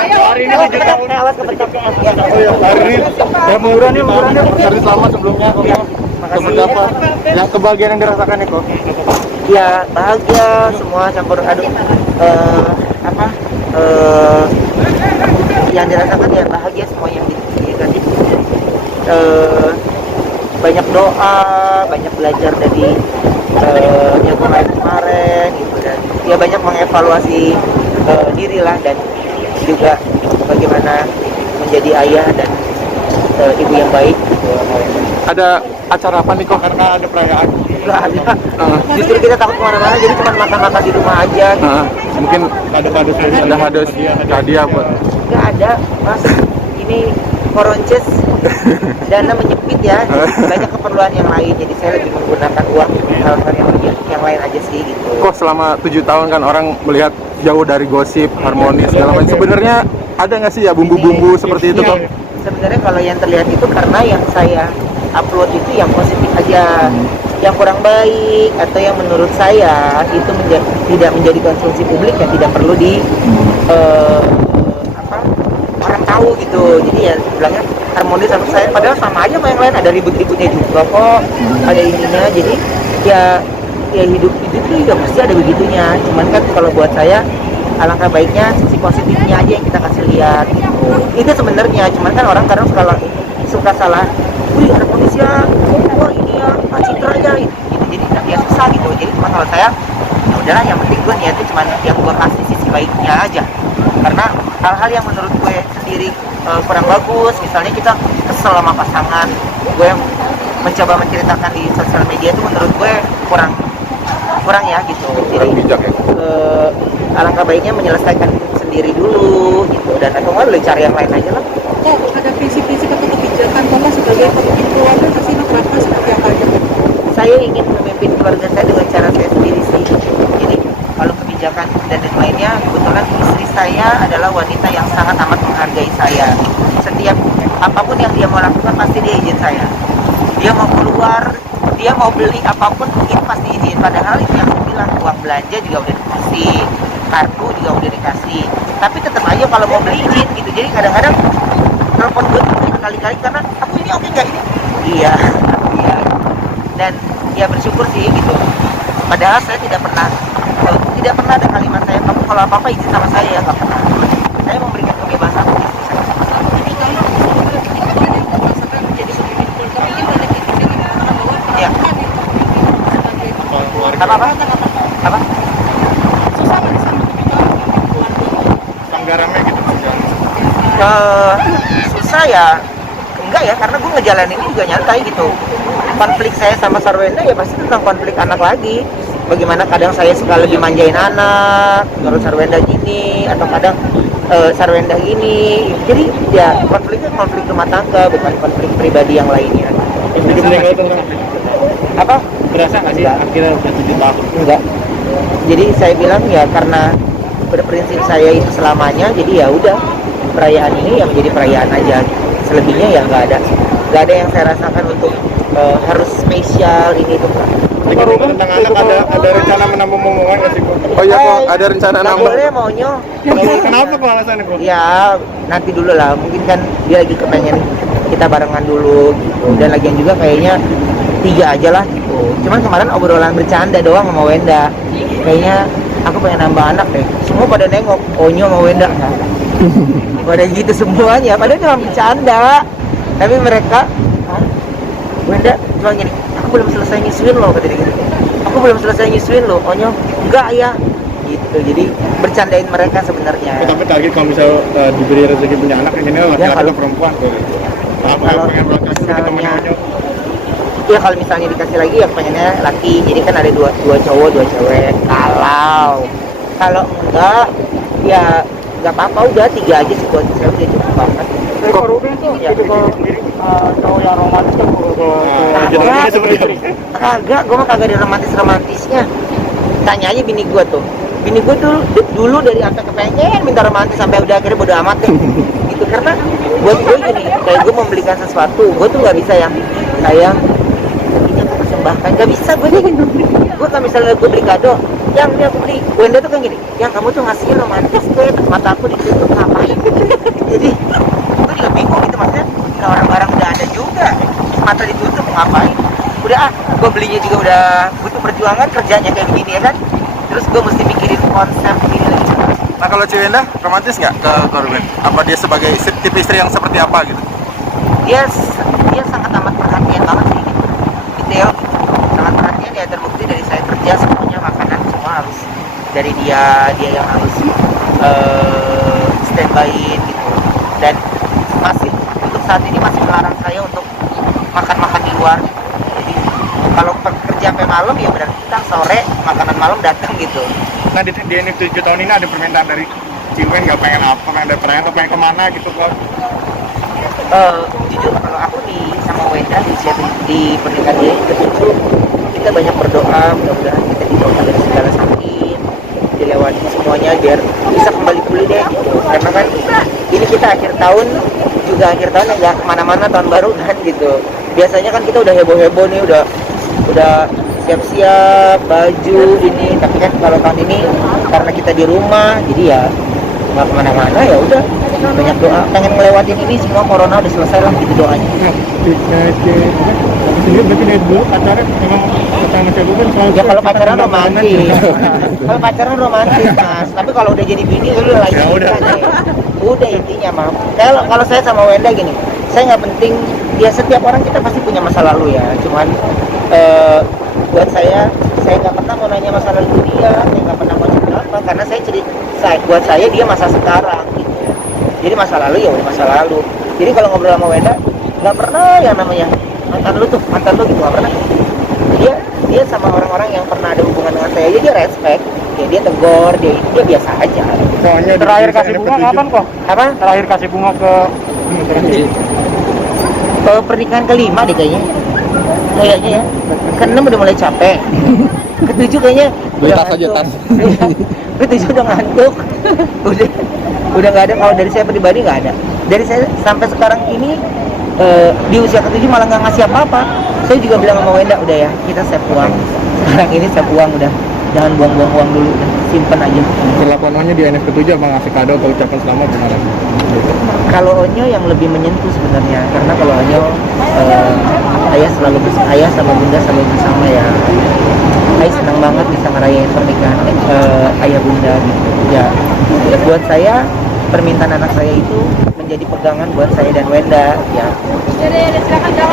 Hari ini 7 tahun. Awas kebentuk. Ya. Hari ini ya murah nih. Hari selama sebelumnya kok. Seperti apa? Yang kebahagiaan yang dirasakan nih kok? Ya bahagia semua campur aduk. Apa? Yang dirasakan ya bahagia semua yang dikasih. Banyak doa, banyak belajar dari yang kemarin gitu, dan ya banyak mengevaluasi diri lah, dan juga bagaimana menjadi ayah dan ibu yang baik. Ada acara apa nih kok? Karena ada perayaan. Nggak ada. Justru kita takut kemana-mana, jadi cuma makan-makan di rumah aja gitu. Mungkin ada hadiah buat. Nggak ada, mas. Ini koronces dana menyempit ya, banyak keperluan yang lain, jadi saya lebih menggunakan uang hal-hal yang lain aja sih gitu. Kok selama 7 tahun kan orang melihat jauh dari gosip, harmonis segala macam. Sebenarnya ada nggak sih ya bumbu-bumbu seperti itu kok? Sebenarnya kalau yang terlihat itu karena yang saya upload itu yang positif aja, yang kurang baik atau yang menurut saya itu tidak menjadi konsumsi publik, yang tidak perlu di orang tahu gitu. Jadi ya bilangnya harmonis sama saya, padahal sama aja sama yang lain, ada ribut-ributnya juga kok, ada ininya. Jadi ya hidup itu juga pasti ada begitunya, cuman kan kalau buat saya alangkah baiknya sisi positifnya aja yang kita kasih lihat gitu. Itu sebenarnya, cuman kan orang kadang suka salah, wih harmonis ya, wah ini ya, citranya gitu, jadi ya susah gitu. Jadi cuma kalau saya ya udahlah, yang penting gue niatnya cuma yang gue kasih sisi baiknya aja, karena hal-hal yang menurut gue sendiri kurang bagus, misalnya kita kesel sama pasangan, gue mencoba menceritakan di sosial media itu menurut gue kurang ya gitu. Jadi bijak ya. Alangkah baiknya menyelesaikan sendiri dulu gitu, dan atau nggak cari yang lain aja lah. Kok ada prinsip-prinsip atau kebijakan Bapak sebagai pemimpin keluarga kasih menerapkan seperti apa aja? Saya ingin memimpin keluarga saya dengan cara saya sendiri sih. Jadi kalau kebijakan dan yang lainnya, kebetulan istri saya adalah wanita yang sangat amat menghargai saya. Setiap apapun yang dia mau lakukan pasti dia izin saya. Dia mau keluar, dia mau beli apapun itu pasti izin. Padahal itu yang saya bilang, uang belanja juga udah dikasih, kartu juga udah dikasih, tapi tetap aja kalau mau beli izin gitu. Jadi kadang-kadang telepon gue tuh berkali-kali karena aku ini oke nggak ini? Iya. Dan ya bersyukur sih gitu. Padahal saya tidak pernah ada kalimat saya, kamu kalau apa-apa izin sama saya ya, nggak pernah. Saya memberikan kebebasan. Ya. Apa? Anggarannya gitu. Susah ya? Enggak ya, karena gue ngejalanin ini juga nyantai gitu. Konflik saya sama Sarwenda ya pasti tentang konflik anak lagi. Bagaimana kadang saya suka lebih manjain anak, menurut Sarwenda gini, atau kadang Sarwenda gini. Jadi ya konfliknya konflik rumah tangga, bukan konflik pribadi yang lainnya. Apa? Berasa nggak sih akhirnya udah 7 tahun? Enggak. Jadi saya bilang ya karena berprinsip saya itu selamanya, jadi ya udah perayaan ini yang menjadi perayaan aja. Selebihnya ya nggak ada yang saya rasakan untuk harus spesial ini itu. Tentang anak ada rencana menambah momongan nggak sih kok? Oh iya kok, ada rencana Nggak nambah. boleh maunya. Kenapa kok alasannya kok? Ya nanti dulu lah, mungkin kan dia lagi kepengen kita barengan dulu gitu. Dan lagian juga kayaknya 3 aja lah gitu. Cuman kemarin obrolan bercanda doang sama Wenda, kayaknya aku pengen nambah anak deh. Semua pada nengok, Onyo sama Wenda kan. Pada gitu semuanya, padahal cuma bercanda. Tapi mereka, Wenda cuma gini, aku belum selesai nyusuin loh, kata dia gitu. Aku belum selesai nyusuin loh, Onyo enggak ya gitu. Jadi bercandain mereka sebenarnya. Tapi target kalau misal diberi rezeki punya anak ini laki-laki atau perempuan tuh? Kalau misalnya, ya kalau misalnya dikasih lagi ya pengennya laki, jadi kan ada dua cowok 2 cewek. Kalau enggak ya nggak apa-apa, udah 3 aja sih buat saya udah cukup banget. Kok Ruben tuh ya cowok yang romantis kan kagak, gue mah kagak ada romantisnya. Tanya aja bini gue tuh, dulu dari sampai kepengen minta romantis sampai udah akhirnya bodo amat deh gitu. Karena buat gue gini, kayak gue membelikan sesuatu, gue tuh nggak bisa yang sayang ini aku persembahkan, nggak bisa gue gitu. Gue kalau misalnya gue beli kado, yang dia aku beli Wenda tuh kan gini, yang kamu tuh ngasihnya romantis kayak mata aku ditutup ngapain. Jadi aku juga bingung gitu, maksudnya kalau barang udah ada juga mata ditutup ngapain. Udah gue belinya juga udah butuh perjuangan kerjanya kayak begini ya kan, terus gue mesti mikirin konsep ini lagi. Nah kalau Ci Wenda romantis nggak ke Corwin? Apa dia sebagai tipe istri yang seperti apa gitu? Dia sangat amat perhatian banget sih gitu, detail gitu. Sangat perhatian ya, terbukti dari saya kerja semuanya makanan semua harus dari dia yang harus standby gitu. Dan masih untuk saat ini masih melarang saya untuk makan di luar. Jadi kalau kerja sampai malam ya berarti kita sore makanan malam datang gitu. Nah di ini 7 tahun ini ada permintaan dari Ciwen nggak pengen apa, pengen ada perayaan atau pengen kemana gitu kok? Jujur kalau aku sama Wenda di pernikahan dia ke-7 kita banyak berdoa, mudah-mudahan kita dijauhkan dari segala sakit, dilewati semuanya biar bisa kembali pulih deh gitu. Karena kan ini kita akhir tahun ya nggak kemana-mana tahun baru kan gitu. Biasanya kan kita udah heboh-heboh nih, udah siap-siap baju ini, tapi kan kalau tahun ini karena kita di rumah jadi ya nggak kemana-mana, ya udah banyak doa, pengen ngelewatin ini semua, corona udah selesai lah gitu doanya. Sendiri berarti dari dulu pacaran memang sama cewek kan selalu Ya kalau pacaran romantis, kalau pacaran romantis mas, tapi kalau udah jadi bini lu lagi Ya udah. udah intinya mah. Kalau saya sama Wenda gini, saya nggak penting, ya setiap orang kita pasti punya masa lalu ya, cuman buat saya nggak pernah mau nanya masa lalu dia, saya nggak pernah mau cerita apa, karena buat saya dia masa sekarang gitu. Jadi masa lalu ya udah masa lalu. Jadi kalau ngobrol sama Wenda nggak pernah yang namanya mantan lu gitu, nggak pernah. Dia sama orang-orang yang pernah ada hubungan dengan saya, dia respect, dia tegur, dia biasa aja. soalnya Terakhir kasih bunga kapan kok? Apa? Terakhir kasih bunga ke Pernikahan ke-5 deh kayaknya ya. Ke-6 udah mulai capek. Ke-7 kayaknya Beli tas aja, tas. Ke-7 udah ngantuk. udah nggak ada. Kalau dari saya pribadi nggak ada. Dari saya sampai sekarang ini di usia ke-7 malah nggak ngasih apa-apa. Saya juga bilang sama Wenda, udah ya kita save uang. Sekarang ini save uang, udah jangan buang-buang uang dulu, udah simpen aja. perlakuan Onyo di NF ke-7 apa ngasih kado atau ucapan selamat gimana? Kalau Onyo yang lebih menyentuh sebenarnya, karena kalau Onyo ayah sama bunda selalu bersama ya. Ayah senang banget bisa ngerayain pernikahan ayah bunda gitu. Ya, buat saya permintaan anak saya itu menjadi pegangan buat saya dan Wenda. Ya,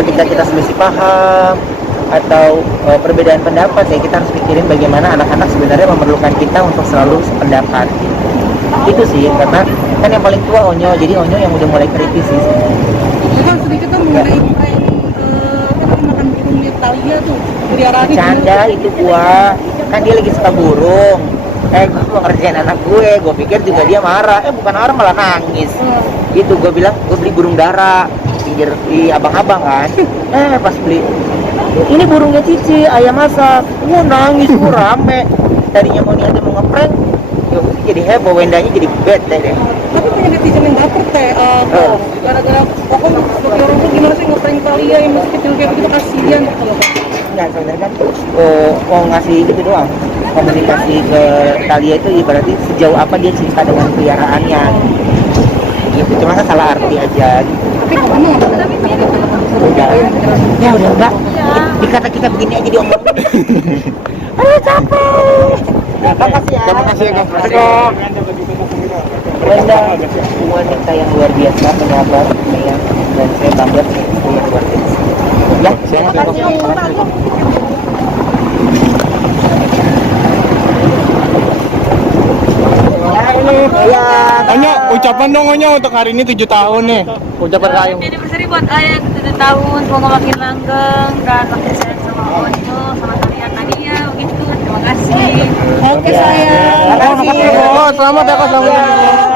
ketika kita selisih paham atau perbedaan pendapat ya kita harus pikirin bagaimana anak-anak sebenarnya memerlukan kita untuk selalu sependapat gitu. Itu sih, karena kan yang paling tua Onyo, jadi Onyo yang udah mulai kritis sih. Kan sedikit tuh mengenai makan burungnya Talia tuh peliharaannya Canda itu gua, kan dia lagi suka burung. Gua ngerjain anak gue pikir juga dia marah, bukan marah malah nangis. Gitu, gue bilang gue beli burung dara pinggir di abang-abang kan. Pas beli, ini burungnya Cici, ayah masak. Gua nangis, gua rame. Tadinya mau niatnya mau ngeprank, ya udah jadi heboh, Wendanya jadi bete deh. tapi punya netizen yang baper teh kok gara-gara pokoknya sebagai orang tuh gimana sih ngeprank Talia yang masih kecil kayak begitu, kasihan kalau Nggak, sebenarnya kan mau ngasih gitu doang, komunikasi ke Talia itu ibaratnya sejauh apa dia cinta dengan peliharaannya gitu, cuma kan salah arti aja gitu. tapi kamu Udah enggak, dikata kita begini aja diomongin. Ayo capek. Makasih ya. Terima kasih ya Kang. Wenda wanita yang luar biasa, penyabar, penyayang, dan saya bangga punya istri yang luar biasa. Ya, terima kasih. Ya, Onyo, ucapan dong Onyo untuk hari ini 7 tahun nih. Ucapan kayu. Anniversary buat ayah 7 tahun, semoga makin langgeng dan makin sayang sama Onyo, sama kalian Tania, begitu. Terima kasih. oke sayang. Terima kasih. Oh, selamat ya Kak, selamat.